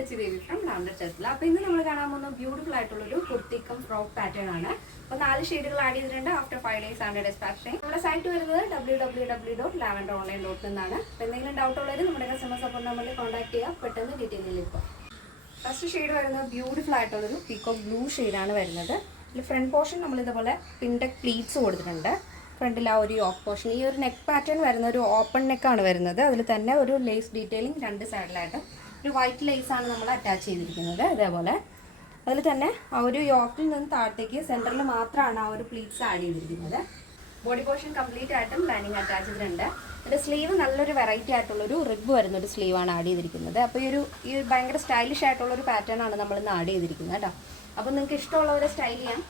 ശശി ചെയ്തിട്ടും from lander ചേർത്തില്ല അപ്പോൾ ഇന്ന് നമ്മൾ കാണാൻ പോകുന്ന ബ്യൂട്ടിഫുൾ ആയിട്ടുള്ള ആയിട്ടുള്ളൊരു കുർത്തിക്കും ഫ്രോക്ക് പാറ്റേൺ ആണ്. അപ്പോൾ നാല് ഷെയ്ഡുകൾ ആഡ് ചെയ്തിട്ടുണ്ട്. ആഫ്റ്റർ ഫൈവ് ഡേയ്സ് ആണ് ഡിസ്പാച്ചിങ് നമ്മുടെ സൈറ്റ് വരുന്നത് W W W dot lavender online dot നിന്നാണ് അപ്പോൾ എന്തെങ്കിലും ഡൗട്ട് ഉള്ളവർ നമ്മുടെ കസ്റ്റമർ സപ്പോർട്ട് നമ്പറിൽ കോൺടാക്ട് ചെയ്യുക പെട്ടെന്ന് ഡീറ്റെയിലിൽ ഇപ്പോൾ ഫസ്റ്റ് ഷെയ്ഡ് വരുന്നത് ബ്യൂട്ടിഫുൾ ആയിട്ടുള്ള ഒരു പീക്കോ ബ്ലൂ ഷെയ്ഡാണ് വരുന്നത്. ഇതിൽ ഫ്രണ്ട് പോർഷൻ നമ്മൾ ഇതുപോലെ പിൻടെക് പ്ലീറ്റ്സ് കൊടുത്തിട്ടുണ്ട്. ഫ്രണ്ടിൽ ആ ഒരു ഓഫ് പോർഷൻ ഈ ഒരു നെക്ക് പാറ്റേൺ വരുന്ന ഒരു ഓപ്പൺ നെക്കാണ് വരുന്നത്. അതിൽ തന്നെ ഒരു ലേസ് ഡീറ്റെയിലിംഗ് രണ്ട് സൈഡിലായിട്ട് ഒരു വൈറ്റ് ലേസ് ആണ് നമ്മൾ അറ്റാച്ച് ചെയ്തിരിക്കുന്നത്. ഇതേപോലെ അതിൽ തന്നെ ആ ഒരു യോക്കിൽ നിന്ന് താഴത്തേക്ക് സെന്ററിൽ മാത്രമാണ് ആ ഒരു പ്ലീറ്റ്സ് ആഡ് ചെയ്തിരിക്കുന്നത്. ബോഡി പോർഷൻ കംപ്ലീറ്റ് ആയിട്ടും ലൈനിങ് അറ്റാച്ച് ചെയ്തിട്ടുണ്ട്. ഇതിന്റെ സ്ലീവ് നല്ലൊരു വെറൈറ്റി ആയിട്ടുള്ളൊരു റിബ് വരുന്ന ഒരു സ്ലീവാണ് ആഡ് ചെയ്തിരിക്കുന്നത്. അപ്പോൾ ഈ ഒരു ഈ ഒരു ഭയങ്കര സ്റ്റൈലിഷ് ആയിട്ടുള്ള ഒരു പാറ്റേൺ ആണ് നമ്മൾ ഇന്ന് ആഡ് ചെയ്തിരിക്കുന്നത് കേട്ടോ. അപ്പോൾ നിങ്ങൾക്ക് ഇഷ്ടമുള്ള ഇഷ്ടമുള്ളവരെ സ്റ്റൈൽ ചെയ്യാം.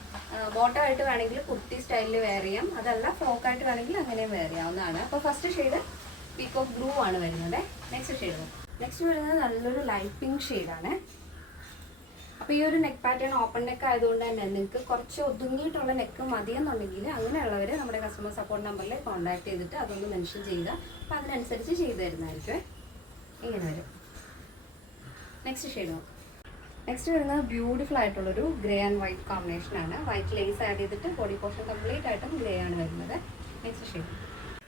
ബോട്ടം ആയിട്ട് വേണമെങ്കിൽ കുർത്തി സ്റ്റൈലിൽ വെയർ ചെയ്യാം. അതല്ല ഫ്രോക്ക് ആയിട്ട് വേണമെങ്കിൽ അങ്ങനെയും വെയർ ചെയ്യാവുന്നതാണ്. അപ്പോൾ ഫസ്റ്റ് ഷെയ്ഡ് പീക്കോ ബ്ലൂ ആണ് വരുന്നത്. നെക്സ്റ്റ് ഷെയ്ഡ് നെക്സ്റ്റ് വരുന്നത് നല്ലൊരു ലൈറ്റ് പിങ്ക് ഷെയ്ഡാണ് അപ്പോൾ ഈ ഒരു നെക്ക് പാറ്റേൺ ഓപ്പൺ നെക്ക് ആയതുകൊണ്ട് തന്നെ നിങ്ങൾക്ക് കുറച്ച് ഒതുങ്ങിയിട്ടുള്ള നെക്ക് മതിയെന്നുണ്ടെങ്കിൽ അങ്ങനെയുള്ളവർ നമ്മുടെ കസ്റ്റമർ സപ്പോർട്ട് നമ്പറിൽ കോൺടാക്ട് ചെയ്തിട്ട് അതൊന്ന് മെൻഷൻ ചെയ്യുക. അപ്പോൾ അതിനനുസരിച്ച് ചെയ്തു തരുന്നതായിരിക്കും ഇങ്ങനെ വരും. നെക്സ്റ്റ് ഷെയ്ഡ് നോക്കാം. നെക്സ്റ്റ് വരുന്നത് ബ്യൂട്ടിഫുൾ ആയിട്ടുള്ളൊരു ഗ്രേ ആൻഡ് വൈറ്റ് കോമ്പിനേഷൻ ആണ്. വൈറ്റ് ലേസ് ആഡ് ചെയ്തിട്ട് ബോഡി പോർഷൻ കംപ്ലീറ്റ് ആയിട്ടും ഗ്രേ ആണ് വരുന്നത്. നെക്സ്റ്റ് ഷെയ്ഡ്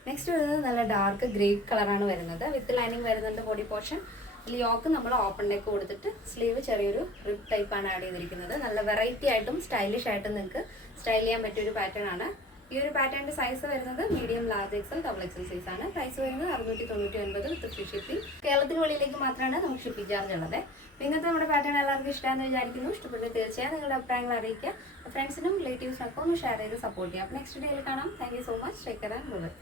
നെക്സ്റ്റ് വരുന്നത് നല്ല ഡാർക്ക് ഗ്രേ കളറാണ് വരുന്നത്. വിത്ത് ലൈനിങ് വരുന്നുണ്ട് ബോഡി പോർഷൻ ഇതിൽ യോക്ക് നമ്മൾ ഓപ്പൺ നെക്ക് കൊടുത്തിട്ട് സ്ലീവ് ചെറിയൊരു റിപ്പ് ടൈപ്പ് ആണ് ആഡ് ചെയ്തിരിക്കുന്നത്. നല്ല വെറൈറ്റി ആയിട്ടും സ്റ്റൈലിഷ് ആയിട്ടും നിങ്ങൾക്ക് സ്റ്റൈൽ ചെയ്യാൻ പറ്റിയ ഒരു പാറ്റേൺ ആണ്. ഈ ഒരു പാറ്റേണിന്റെ സൈസ് വരുന്നത് medium large XL double XL size ആണ്. പ്രൈസ് വരുന്നത് അറുന്നൂറ്റി തൊണ്ണൂറ്റി ഒൻപത് വിത്ത് ഫ്രീ ഷിപ്പിംഗ് കേരളത്തിന് വെളിയിലേക്ക് മാത്രമാണ് നമുക്ക് ഷിപ്പിംഗ് ചാർജ് ഉള്ളത്. ഇന്നത്തെ നമ്മുടെ പാറ്റേൺ എല്ലാവർക്കും ഇഷ്ടമാണെന്ന് വിചാരിക്കുന്നു. ഇഷ്ടപ്പെട്ട് തീർച്ചയായും നിങ്ങളുടെ അഭിപ്രായങ്ങൾ അറിയിക്കുക. ഫ്രണ്ട്സിനും റിലേറ്റീവ്സിനൊക്കെ ഒന്ന് ഷെയർ ചെയ്ത് സപ്പോർട്ട് ചെയ്യാം നെക്സ്റ്റ് ഡേയിൽ കാണാം. Thank so much take care and bye